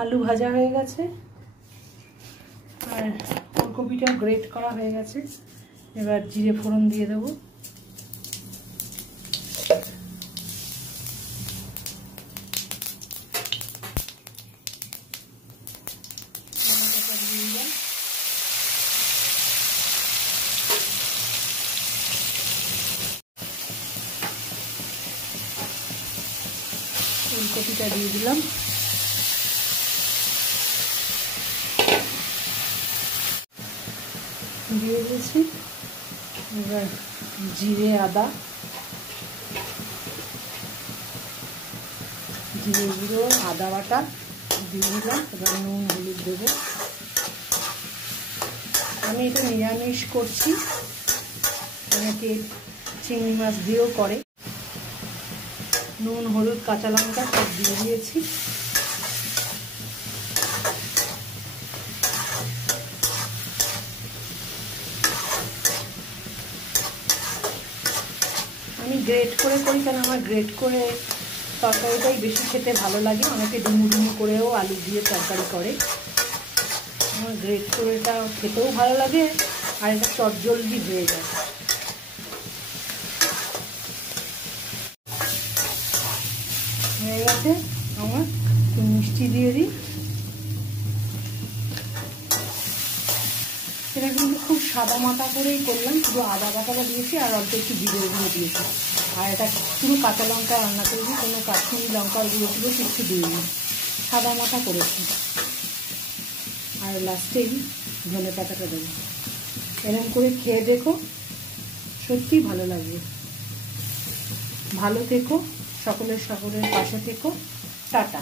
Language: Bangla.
আলু ভাজা হয়ে গেছে আর ফুলকপিটাও গ্রেট করা হয়ে গেছে। এবার জিরে ফোড়ন দিয়ে দেবো। ফুলকপিটা দিয়ে দিলাম। দিয়ে দিয়েছি। এবার জিরে আদা, জিরে গুঁড়ো, আদা বাটা দিয়ে দিলাম। এবার নুন হলুদ দেবো। আমি এটা নিরামিষ করছি, অনেকে চিংড়ি মাছ দিয়েও করে। নুন হলুদ কাঁচা লঙ্কা সব দিয়ে দিয়েছি। আমি গ্রেট করে করি, কারণ আমার গ্রেট করে তরকারিটাই বেশি খেতে ভালো লাগে। অনেকে ডুমু ডুমু করেও আলু দিয়ে তরকারি করে, আমার গ্রেট করে এটা খেতেও ভালো লাগে আর এটা চটজলদি হয়ে যায়। হয়ে গেছে আমার, একটু মিষ্টি দিয়ে দিই। এটা কিন্তু খুব সাদা মাটা করেই করলাম, শুধু আদা বাটাটা দিয়েছি আর অল্প একটু জিরে গুঁড়ো দিয়েছি। আর এটা পুরো কাঁচা লঙ্কা রান্না করেছি, কোনো কাশ্মীরি লঙ্কার গুঁড়ো টুড়ো কিচ্ছু দিইনি, সাদা মাটা করেছি। আর লাস্টেই ধনে পাতাটা দেবো। এরকম করে খেয়ে দেখো, সত্যিই ভালো লাগবে। ভালো থেকো, সকলের পাশে থেকো। টাটা।